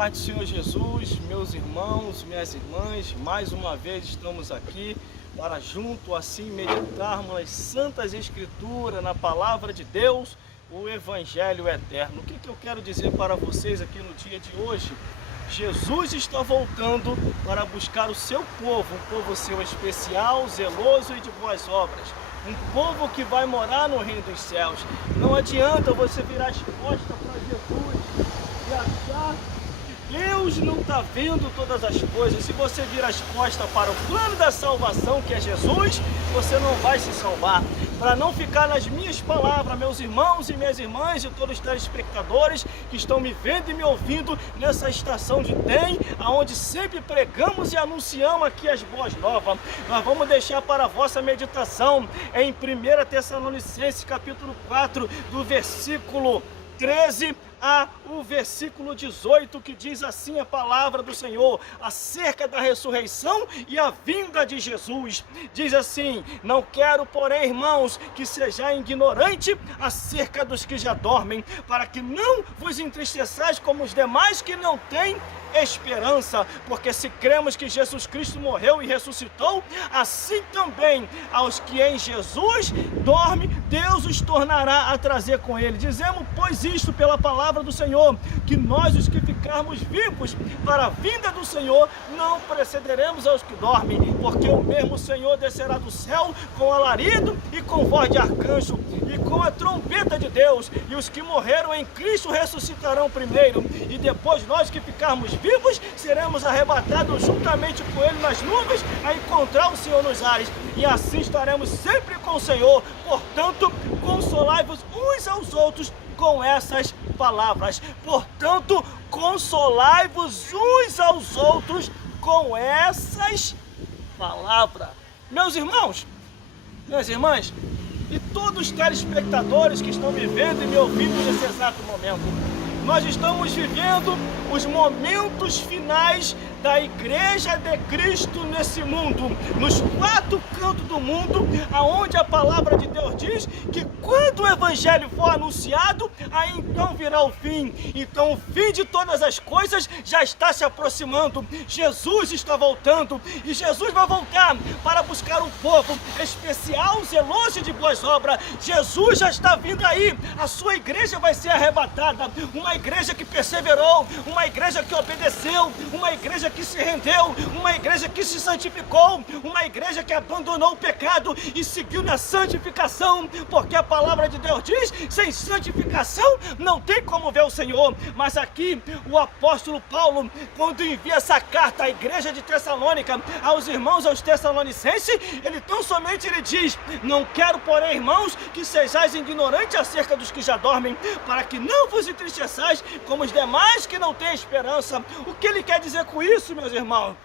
paz do Senhor Jesus, meus irmãos, minhas irmãs, mais uma vez estamos aqui para junto assim meditarmos nas Santas Escrituras, na Palavra de Deus, o Evangelho Eterno. O que eu quero dizer para vocês aqui no dia de hoje? Jesus está voltando para buscar o seu povo, um povo seu especial, zeloso e de boas obras. Um povo que vai morar no reino dos céus. Não adianta você virar as costas para Jesus e achar que Deus não está vendo todas as coisas. Se você vira as costas para o plano da salvação, que é Jesus, você não vai se salvar. Para não ficar nas minhas palavras, meus irmãos e minhas irmãs e todos os telespectadores que estão me vendo e me ouvindo nessa estação de TEM, aonde sempre pregamos e anunciamos aqui as boas novas, nós vamos deixar para a vossa meditação em 1 Tessalonicenses capítulo 4, do versículo 13 o versículo 18, que diz assim a palavra do Senhor acerca da ressurreição e a vinda de Jesus. Diz assim: não quero, porém, irmãos, que sejais ignorante acerca dos que já dormem, para que não vos entristeçais como os demais que não têm esperança, porque se cremos que Jesus Cristo morreu e ressuscitou, assim também aos que em Jesus dormem, Deus os tornará a trazer com ele. Dizemos, pois, isto pela palavra do Senhor, que nós, os que ficarmos vivos para a vinda do Senhor, não precederemos aos que dormem, porque o mesmo Senhor descerá do céu com alarido e com voz de arcanjo e com a trombeta de Deus, e os que morreram em Cristo ressuscitarão primeiro, e depois nós que ficarmos vivos seremos arrebatados juntamente com ele nas nuvens a encontrar o Senhor nos ares, e assim estaremos sempre com o Senhor. Portanto, consolai-vos uns aos outros com essas palavras. Portanto, consolai-vos uns aos outros com essas palavras. Meus irmãos, minhas irmãs, e todos os telespectadores que estão me vendo e me ouvindo nesse exato momento, nós estamos vivendo os momentos finais da Igreja de Cristo nesse mundo, nos quatro cantos do mundo, aonde a palavra de Deus diz que quando o Evangelho for anunciado, aí então virá o fim. Então o fim de todas as coisas já está se aproximando. Jesus está voltando, e Jesus vai voltar para buscar um povo especial, zeloso e de boas obras. Jesus já está vindo aí, a sua igreja vai ser arrebatada, uma igreja que perseverou, uma igreja que obedeceu, uma igreja que se rendeu, uma igreja que se santificou, uma igreja que abandonou o pecado e seguiu na santificação, porque a palavra de Deus diz: sem santificação não tem como ver o Senhor. Mas aqui o apóstolo Paulo, quando envia essa carta à igreja de Tessalônica, aos irmãos, aos tessalonicenses, ele tão somente ele diz: não quero, porém, irmãos, que sejais ignorantes acerca dos que já dormem, para que não vos entristeçais como os demais que não têm esperança. O que ele quer dizer com isso, meus irmãos?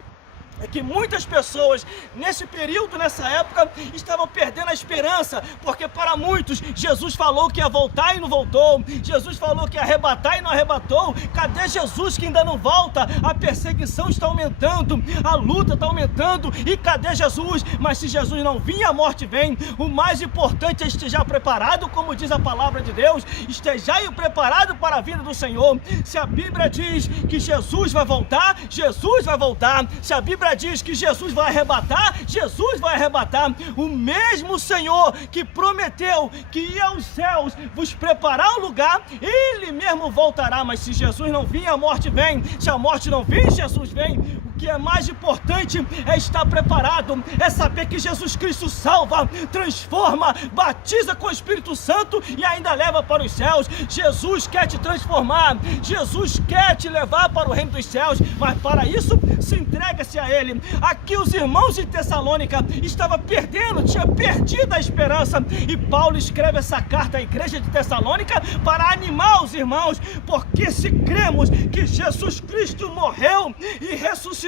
É que muitas pessoas nesse período, nessa época, estavam perdendo a esperança, porque para muitos Jesus falou que ia voltar e não voltou, Jesus falou que ia arrebatar e não arrebatou. Cadê Jesus que ainda não volta? A perseguição está aumentando, a luta está aumentando, e cadê Jesus? Mas se Jesus não vir, a morte vem. O mais importante é esteja preparado, como diz a palavra de Deus, estejai preparado para a vinda do Senhor. Se a Bíblia diz que Jesus vai voltar, Jesus vai voltar. Se a Bíblia diz que Jesus vai arrebatar, Jesus vai arrebatar. O mesmo Senhor que prometeu que ia aos céus vos preparar um lugar, ele mesmo voltará. Mas se Jesus não vir, a morte vem. Se a morte não vir, Jesus vem. O que é mais importante é estar preparado, é saber que Jesus Cristo salva, transforma, batiza com o Espírito Santo e ainda leva para os céus. Jesus quer te transformar, Jesus quer te levar para o reino dos céus, mas para isso se entrega-se a Ele. Aqui os irmãos de Tessalônica estavam perdendo, tinha perdido a esperança, e Paulo escreve essa carta à igreja de Tessalônica para animar os irmãos, porque se cremos que Jesus Cristo morreu e ressuscitou,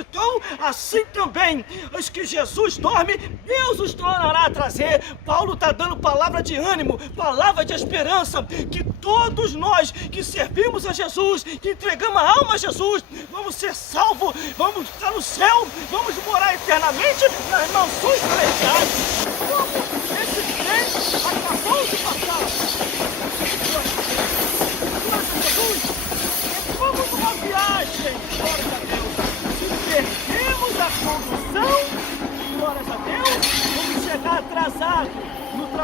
assim também os que Jesus dorme, Deus os tornará a trazer. Paulo está dando palavra de ânimo, palavra de esperança, que todos nós que servimos a Jesus, que entregamos a alma a Jesus, vamos ser salvos, vamos estar no céu, vamos morar eternamente nas mansões celestiais. Como esse trem acabou de passar. Glória a Jesus, é como uma viagem.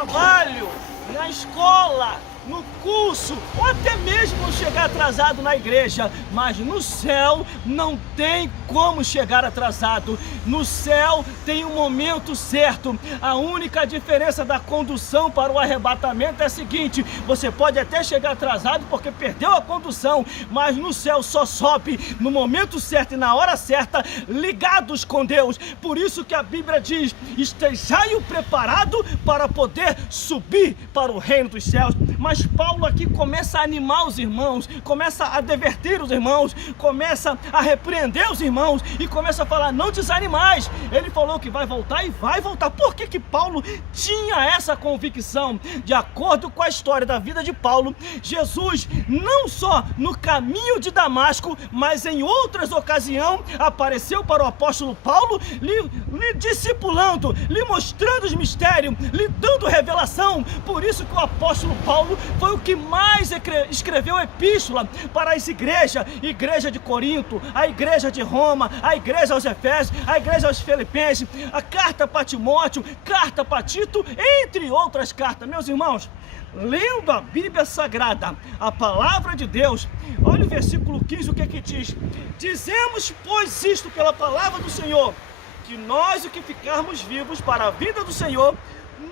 trabalho, na escola, no curso, ou até mesmo chegar atrasado na igreja, mas no céu não tem como chegar atrasado. No céu tem um momento certo. A única diferença da condução para o arrebatamento é a seguinte: você pode até chegar atrasado porque perdeu a condução, mas no céu só sobe no momento certo e na hora certa, ligados com Deus. Por isso que a Bíblia diz: estejai preparado para poder subir para o reino dos céus. Mas Paulo aqui começa a animar os irmãos, começa a advertir os irmãos, começa a repreender os irmãos e começa a falar: não desanimais. Ele falou que vai voltar e vai voltar. Por que Paulo tinha essa convicção? De acordo com a história da vida de Paulo, Jesus não só no caminho de Damasco, mas em outras ocasiões apareceu para o apóstolo Paulo, lhe discipulando, lhe mostrando os mistérios, lhe dando revelação. Por isso que o apóstolo Paulo foi o que mais escreveu epístola para as igrejas: igreja de Corinto, a igreja de Roma, a igreja aos Efésios, a igreja aos Filipenses, a carta para Timóteo, carta para Tito, entre outras cartas. Meus irmãos, lendo a Bíblia Sagrada, a palavra de Deus, olha o versículo 15, o que é que diz: dizemos, pois, isto pela palavra do Senhor, que nós, o que ficarmos vivos para a vida do Senhor,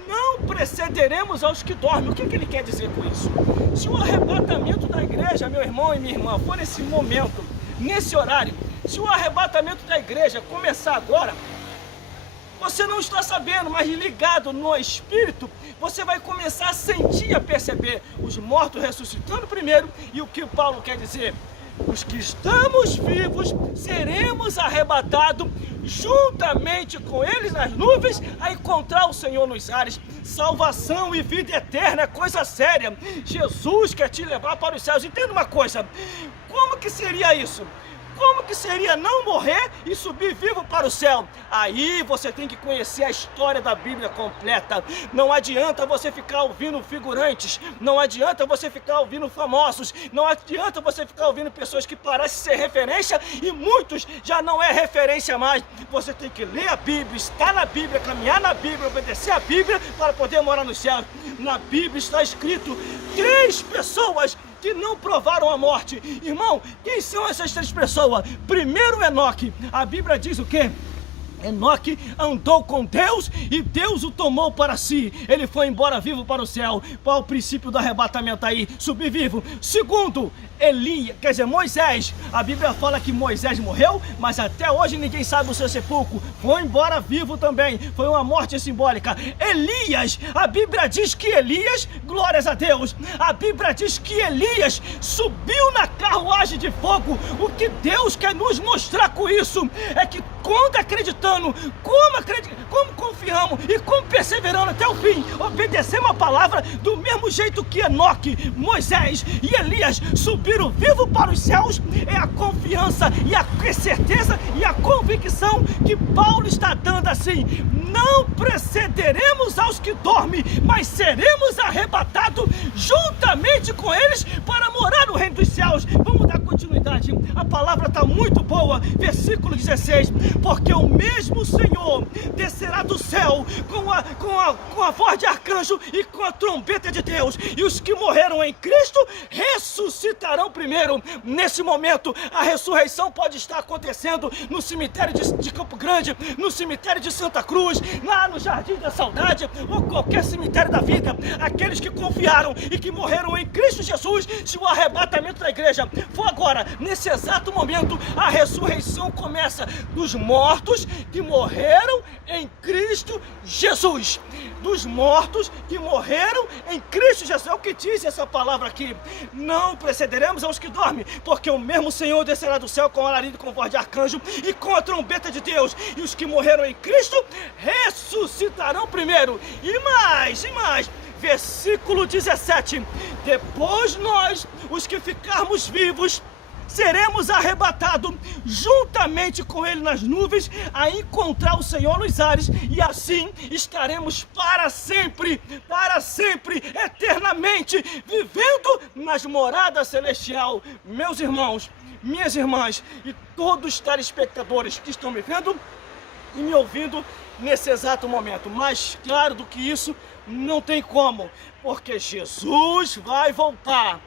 não precederemos aos que dormem. O que ele quer dizer com isso? Se o arrebatamento da igreja, meu irmão e minha irmã, for nesse momento, nesse horário, se o arrebatamento da igreja começar agora, você não está sabendo, mas ligado no Espírito, você vai começar a sentir, a perceber os mortos ressuscitando primeiro. E o que Paulo quer dizer? Os que estamos vivos seremos arrebatados juntamente com eles nas nuvens, a encontrar o Senhor nos ares. Salvação e vida eterna é coisa séria. Jesus quer te levar para os céus. Entenda uma coisa: como que seria isso? Como que seria não morrer e subir vivo para o céu? Aí você tem que conhecer a história da Bíblia completa. Não adianta você ficar ouvindo figurantes, não adianta você ficar ouvindo famosos, não adianta você ficar ouvindo pessoas que parecem ser referência e muitos já não é referência mais. Você tem que ler a Bíblia, estar na Bíblia, caminhar na Bíblia, obedecer a Bíblia para poder morar no céu. Na Bíblia está escrito 3 pessoas que não provaram a morte. Irmão, quem são essas 3 pessoas? Primeiro, Enoque. A Bíblia diz o quê? Enoque andou com Deus e Deus o tomou para si. Ele foi embora vivo para o céu. Qual é o princípio do arrebatamento aí? Subir vivo. Segundo, Elias, quer dizer, Moisés. A Bíblia fala que Moisés morreu, mas até hoje ninguém sabe o seu sepulcro. Foi embora vivo também. Foi uma morte simbólica. Elias, a Bíblia diz que Elias, glórias a Deus, a Bíblia diz que Elias subiu na carruagem de fogo. O que Deus quer nos mostrar com isso é que quando acreditando, como confiamos e como perseverando até o fim, obedecemos a palavra, do mesmo jeito que Enoque, Moisés e Elias subiram vivo para os céus, é a confiança e a certeza e a convicção que Paulo está dando assim: não precederemos aos que dormem, mas seremos arrebatados juntamente com eles para morar no reino dos céus. Vamos dar continuidade, a palavra está muito boa. Versículo 16: porque o mesmo Senhor descerá do céu com a voz de arcanjo e com a trombeta de Deus, e os que morreram em Cristo ressuscitarão primeiro. Nesse momento, a ressurreição pode estar acontecendo no cemitério de Campo Grande, no cemitério de Santa Cruz, lá no Jardim da Saudade, ou qualquer cemitério da vida. Aqueles que confiaram e que morreram em Cristo Jesus, se o arrebatamento da igreja for agora, nesse exato momento, a ressurreição começa dos mortos que morreram em Cristo Jesus. Dos mortos que morreram em Cristo Jesus. É o que diz essa palavra aqui: não precederemos aos que dormem, porque o mesmo Senhor descerá do céu com alarido, com voz de arcanjo e com a trombeta de Deus, e os que morreram em Cristo ressuscitarão primeiro. E mais, versículo 17: depois nós, os que ficarmos vivos, seremos arrebatados juntamente com ele nas nuvens, a encontrar o Senhor nos ares, e assim estaremos para sempre, eternamente, vivendo nas moradas celestiais. Meus irmãos, minhas irmãs e todos os telespectadores que estão me vendo e me ouvindo nesse exato momento, mais claro do que isso, Não tem como, porque Jesus vai voltar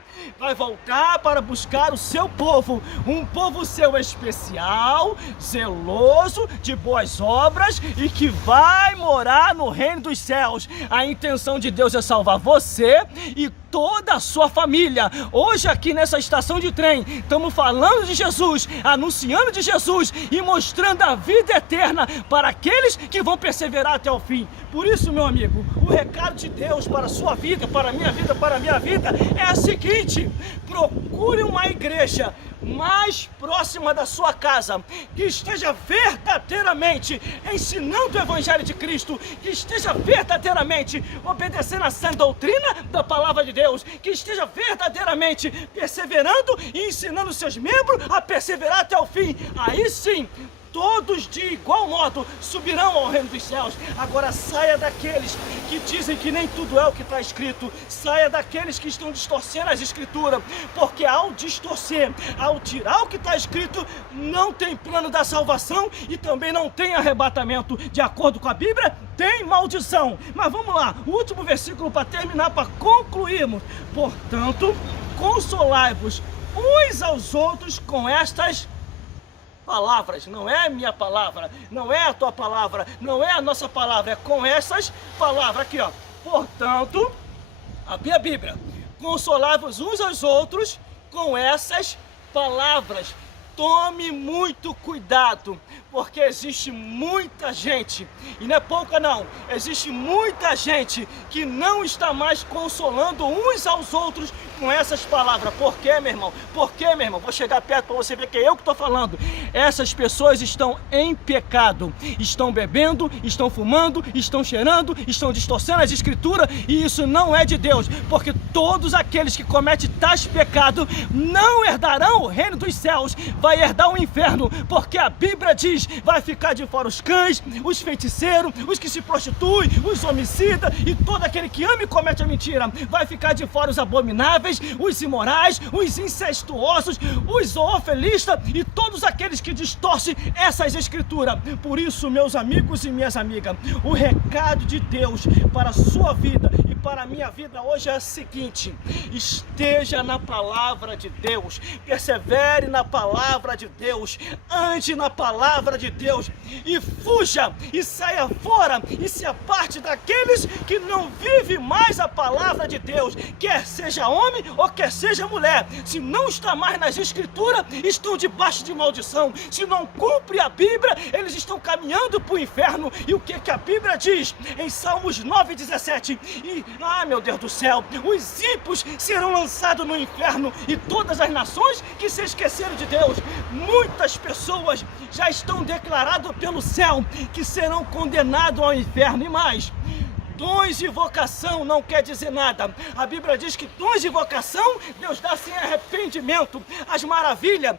para buscar o seu povo, um povo seu especial, zeloso, de boas obras e que vai morar no reino dos céus. A intenção de Deus é salvar você e toda a sua família. Hoje aqui nessa estação de trem, estamos falando de Jesus, anunciando de Jesus e mostrando a vida eterna para aqueles que vão perseverar até o fim. Por isso, meu amigo, o recado de Deus para a sua vida, para a minha vida, para a minha vida é o seguinte: procure uma igreja mais próxima da sua casa, que esteja verdadeiramente ensinando o Evangelho de Cristo, que esteja verdadeiramente obedecendo a sã doutrina da Palavra de Deus, que esteja verdadeiramente perseverando e ensinando seus membros a perseverar até o fim. Aí sim, todos de igual modo subirão ao reino dos céus. Agora saia daqueles que dizem que nem tudo é o que está escrito, saia daqueles que estão distorcendo as escrituras, porque ao distorcer, ao tirar o que está escrito, não tem plano da salvação e também não tem arrebatamento. De acordo com a Bíblia, tem maldição. Mas vamos lá, o último versículo para terminar, para concluirmos. Portanto, consolai-vos uns aos outros com estas palavras. Não é a minha palavra, não é a tua palavra, não é a nossa palavra, é com essas palavras aqui, ó. Portanto, a Bíblia, consolai-vos uns aos outros com essas palavras. Tome muito cuidado, porque existe muita gente, e não é pouca não, existe muita gente que não está mais consolando uns aos outros com essas palavras. Por quê, meu irmão? Por quê, meu irmão? Vou chegar perto para você ver que é eu que estou falando. Essas pessoas estão em pecado, estão bebendo, estão fumando, estão cheirando, estão distorcendo as escrituras, e isso não é de Deus, porque todos aqueles que cometem tais pecados não herdarão o reino dos céus, vai herdar o inferno, porque a Bíblia diz: vai ficar de fora os cães, os feiticeiros, os que se prostituem, os homicidas e todo aquele que ama e comete a mentira. Vai ficar de fora os abomináveis, os imorais, os incestuosos, os zoofilistas e todos aqueles que distorcem essas escrituras. Por isso, meus amigos e minhas amigas, o recado de Deus para a sua vida e para a minha vida hoje é o seguinte: esteja na palavra de Deus, persevere na palavra de Deus, ande na palavra de Deus e fuja e saia fora e se aparte daqueles que não vivem mais a palavra de Deus, quer seja homem ou quer seja mulher. Se não está mais nas escrituras, estão debaixo de maldição. Se não cumpre a Bíblia, eles estão caminhando para o inferno. E o que a Bíblia diz em Salmos 9:17? Meu Deus do céu, os ímpios serão lançados no inferno e todas as nações que se esqueceram de Deus. Muitas pessoas já estão declaradas pelo céu que serão condenados ao inferno. E mais, dons e vocação não quer dizer nada. A Bíblia diz que dons e vocação Deus dá sem arrependimento. As maravilhas,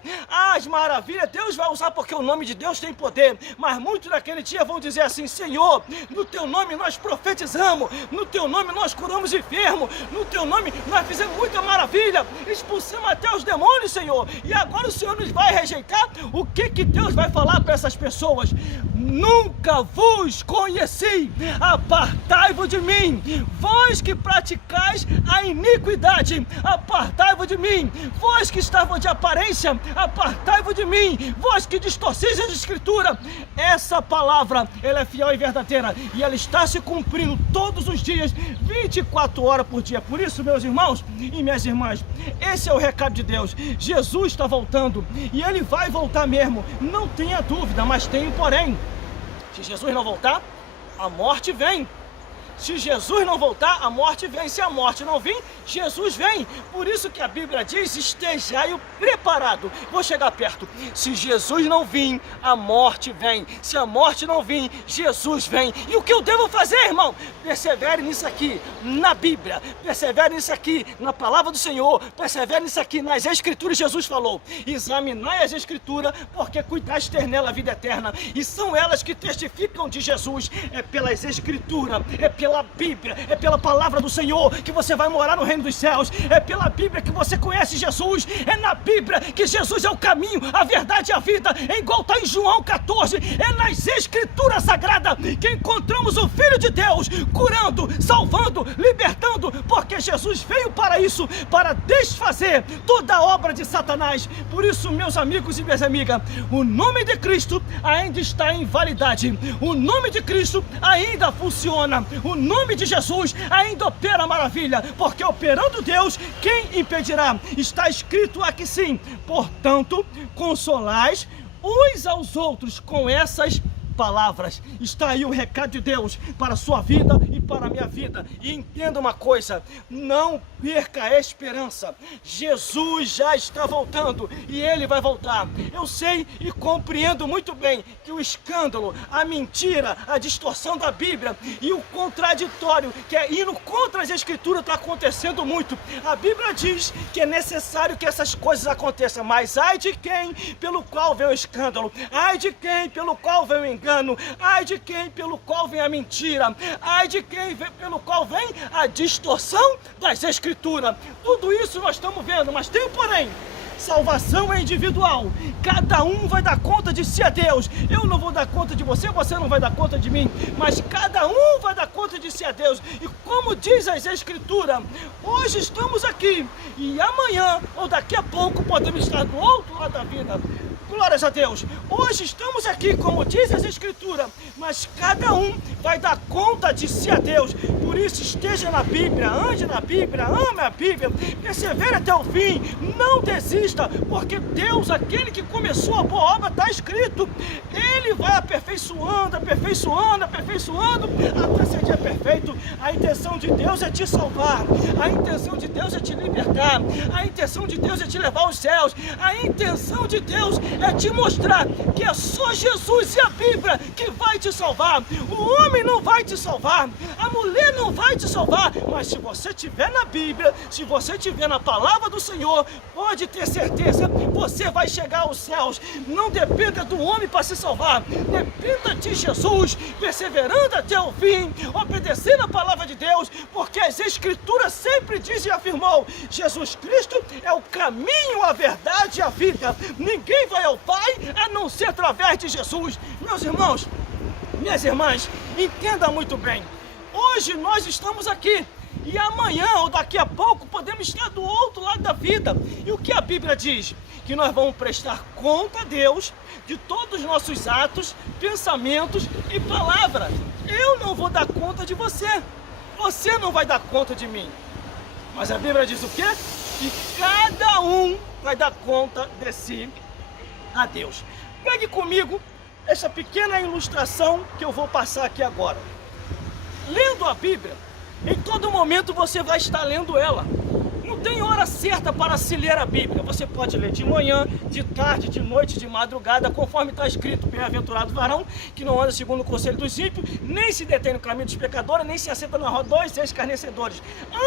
Deus vai usar porque o nome de Deus tem poder. Mas muitos naquele dia vão dizer assim: Senhor, no teu nome nós profetizamos, no teu nome nós curamos enfermos, no teu nome nós fizemos muita maravilha, expulsamos até os demônios, Senhor. E agora o Senhor nos vai rejeitar? O que Deus vai falar para essas pessoas? Nunca vos conheci, apartai-vos de mim, vós que praticais a iniquidade, apartai-vos de mim, vós que estavam de aparência, apartai-vos de mim, vós que distorceis as escrituras. Essa palavra, ela é fiel e verdadeira, e ela está se cumprindo todos os dias, 24 horas por dia. Por isso, meus irmãos e minhas irmãs, esse é o recado de Deus. Jesus está voltando, e Ele vai voltar mesmo, não tenha dúvida. Mas tem um porém: se Jesus não voltar, a morte vem. Se Jesus não voltar, a morte vem. Se a morte não vir, Jesus vem. Por isso que a Bíblia diz: estejai preparado. Vou chegar perto. Se Jesus não vir, a morte vem. Se a morte não vir, Jesus vem. E o que eu devo fazer, irmão? Persevere nisso aqui, na Bíblia. Persevere nisso aqui, na palavra do Senhor. Persevere nisso aqui, nas Escrituras. Jesus falou: examinai as Escrituras, porque cuidaste ter nela a vida eterna. E são elas que testificam de Jesus. É pelas Escrituras, é pela Bíblia, é pela palavra do Senhor que você vai morar no reino dos céus. É pela Bíblia que você conhece Jesus. É na Bíblia que Jesus é o caminho, a verdade e a vida. É igual está em João 14. É nas Escrituras Sagradas que encontramos o Filho de Deus curando, salvando, libertando, porque Jesus veio para isso, para desfazer toda a obra de Satanás. Por isso, meus amigos e minhas amigas, o nome de Cristo ainda está em validade. O nome de Cristo ainda funciona. O nome de Jesus ainda opera maravilha, porque operando Deus, quem impedirá? Está escrito aqui sim: portanto, consolais uns aos outros com essas palavras. Está aí o recado de Deus para a sua vida e para a minha vida. E entenda uma coisa: não perca a esperança. Jesus já está voltando e Ele vai voltar. Eu sei e compreendo muito bem que o escândalo, a mentira, a distorção da Bíblia e o contraditório, que é indo contra as Escrituras, está acontecendo muito. A Bíblia diz que é necessário que essas coisas aconteçam, mas ai de quem pelo qual vem o escândalo, ai de quem pelo qual vem o engano, ai de quem pelo qual vem a mentira, ai de quem pelo qual vem a distorção das Escrituras. Tudo isso nós estamos vendo, mas tem um porém: salvação é individual. Cada um vai dar conta de si a Deus. Eu não vou dar conta de você, você não vai dar conta de mim, mas cada um vai dar conta de si a Deus. E como diz as Escrituras, hoje estamos aqui e amanhã ou daqui a pouco podemos estar do outro lado da vida. Glórias a Deus. Hoje estamos aqui, como diz as Escrituras, mas cada um vai dar conta de si a Deus. Por isso, esteja na Bíblia, ande na Bíblia, ame a Bíblia, persevere até o fim, não desista, porque Deus, aquele que começou a boa obra, está escrito, Ele vai aperfeiçoando, aperfeiçoando, aperfeiçoando, até ser dia perfeito. A intenção de Deus é te salvar, a intenção de Deus é te libertar, a intenção de Deus é te levar aos céus, a intenção de Deus é te mostrar que é só Jesus e a Bíblia que vai te salvar. O homem não vai te salvar, a mulher não vai te salvar, mas se você estiver na Bíblia, se você estiver na palavra do Senhor, pode ter certeza, você vai chegar aos céus. Não dependa do homem para se salvar, dependa de Jesus, perseverando até o fim, obedecendo a palavra de Deus, porque as Escrituras sempre dizem e afirmou: Jesus Cristo é o caminho, a verdade e a vida. Ninguém vai ao Pai a não ser através de Jesus. Meus irmãos, minhas irmãs, entenda muito bem: hoje nós estamos aqui e amanhã ou daqui a pouco podemos estar do outro lado da vida. E o que a Bíblia diz? Que nós vamos prestar conta a Deus de todos os nossos atos, pensamentos e palavras. Eu não vou dar conta de você, você não vai dar conta de mim, mas a Bíblia diz o quê? Que cada um vai dar conta de si a Deus. Pegue comigo essa pequena ilustração que eu vou passar aqui agora. Lendo a Bíblia, em todo momento você vai estar lendo ela. Não tem hora certa para se ler a Bíblia. Você pode ler de manhã, de tarde, de noite, de madrugada, conforme está escrito: bem-aventurado o varão que não anda segundo o conselho dos ímpios, nem se detém no caminho dos pecadores, nem se assenta na roda dos escarnecedores.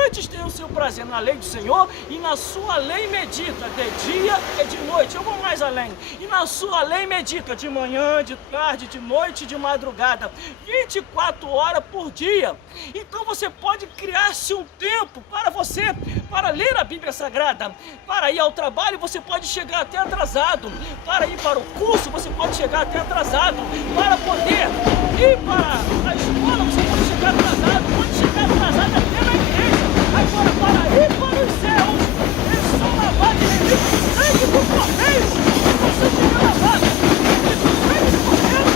Antes tem o seu prazer na lei do Senhor, e na sua lei medita de dia e de noite. Eu vou mais além: e na sua lei medita de manhã, de tarde, de noite, de madrugada, 24 horas por dia. Então você pode criar-se um tempo para você, para ler a Bíblia Sagrada. Para ir ao trabalho você pode chegar até atrasado, para ir para o curso você pode chegar até atrasado, para poder ir para a escola você pode chegar atrasado, pode chegar atrasado até na igreja. Agora, para ir para os céus, é só lavar de sangue do cordeiro. Você fica lavado de sangue do cordeiro,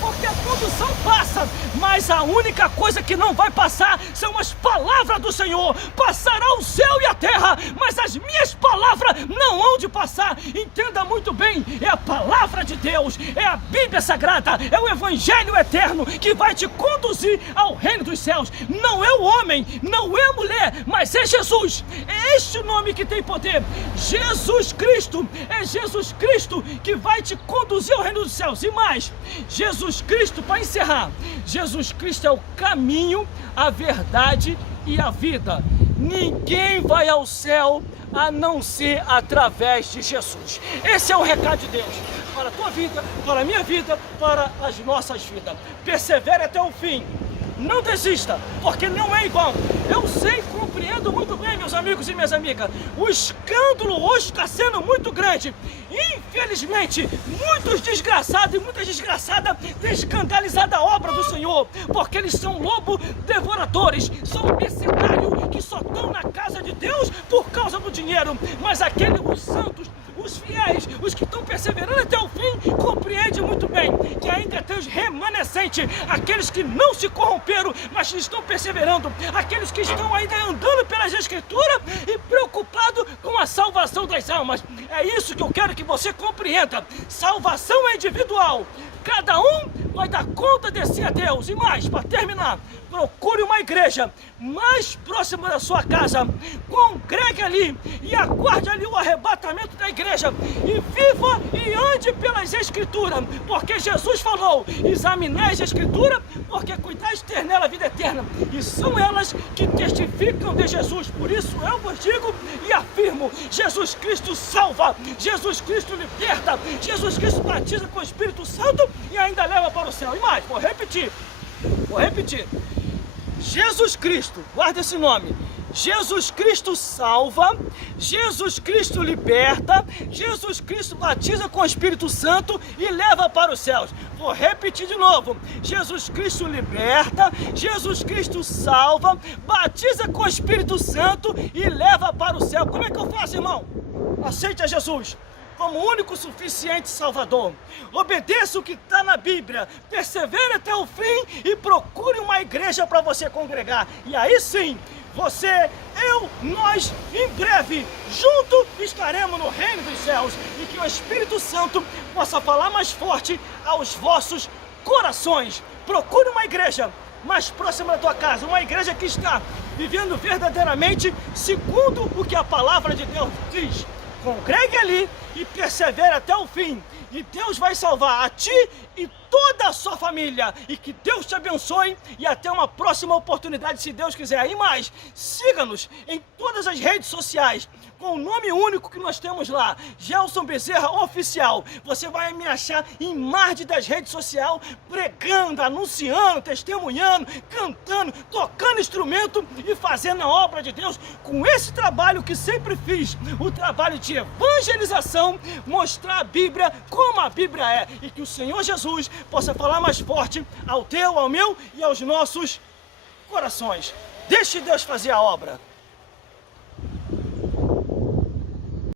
porque a condução passa, mas a única coisa que não vai passar são as palavras do Senhor. Passará o céu e a terra, mas as minhas palavras não hão de passar. Entenda muito bem: é a palavra de Deus, é a Bíblia Sagrada, é o Evangelho eterno que vai te conduzir ao reino dos céus. Não é o homem, não é a mulher, mas é Jesus. É este o nome que tem poder: Jesus Cristo. É Jesus Cristo que vai te conduzir ao reino dos céus. E mais, Jesus Cristo, para encerrar, Jesus Cristo é o caminho, a verdade e a vida. ninguém vai ao céu a não ser através de Jesus. Esse é o recado de Deus para a tua vida, para a minha vida, para as nossas vidas. Persevere até o fim. Não desista, porque não é em vão. Eu sei, compreendo muito bem, meus amigos e minhas amigas. O escândalo hoje está sendo muito grande. Infelizmente, muitos desgraçados e muitas desgraçadas têm escandalizado a obra do Senhor, porque eles são lobo devoradores, são mercenários que só estão na casa de Deus por causa do dinheiro. Mas os santos, os fiéis, os que estão perseverando até o fim, compreendem muito bem que ainda tem os remanescentes, aqueles que não se corromperam, mas que estão perseverando, aqueles que estão ainda andando pelas Escrituras e preocupados com a salvação das almas. É isso que eu quero que você compreenda. Salvação é individual. Cada um vai dar conta de si a Deus. E mais, para terminar, procure uma igreja mais próxima da sua casa, congregue ali e aguarde ali o arrebatamento da igreja e viva e ande pelas Escrituras, porque Jesus falou: examinai as Escrituras, porque cuidais ter nela a vida eterna, e são elas que testificam de Jesus. Por isso eu vos digo e afirmo: Jesus Cristo salva, Jesus Cristo liberta, Jesus Cristo batiza com o Espírito Santo e ainda leva para o céu. E mais, vou repetir. Jesus Cristo, guarda esse nome. Jesus Cristo salva, Jesus Cristo liberta, Jesus Cristo batiza com o Espírito Santo e leva para os céus. Vou repetir de novo. Jesus Cristo liberta, Jesus Cristo salva, batiza com o Espírito Santo e leva para o céu. Como é que eu faço, irmão? Aceite a Jesus como único suficiente Salvador. Obedeça o que está na Bíblia, persevere até o fim e procure uma igreja para você congregar. E aí sim, você, eu, nós, em breve, junto estaremos no reino dos céus, e que o Espírito Santo possa falar mais forte aos vossos corações. Procure uma igreja mais próxima da tua casa, uma igreja que está vivendo verdadeiramente segundo o que a palavra de Deus diz. Congregue ali e persevere até o fim, e Deus vai salvar a ti e toda a sua família, e que Deus te abençoe, e até uma próxima oportunidade, se Deus quiser. E mais, siga-nos em todas as redes sociais, com o nome único que nós temos lá, Gelson Bezerra Oficial. Você vai me achar em mais de 10 redes sociais, pregando, anunciando, testemunhando, cantando, tocando instrumento e fazendo a obra de Deus, com esse trabalho que sempre fiz, o trabalho de evangelização, mostrar a Bíblia como a Bíblia é, e que o Senhor Jesus possa falar mais forte ao teu, ao meu e aos nossos corações. Deixe Deus fazer a obra.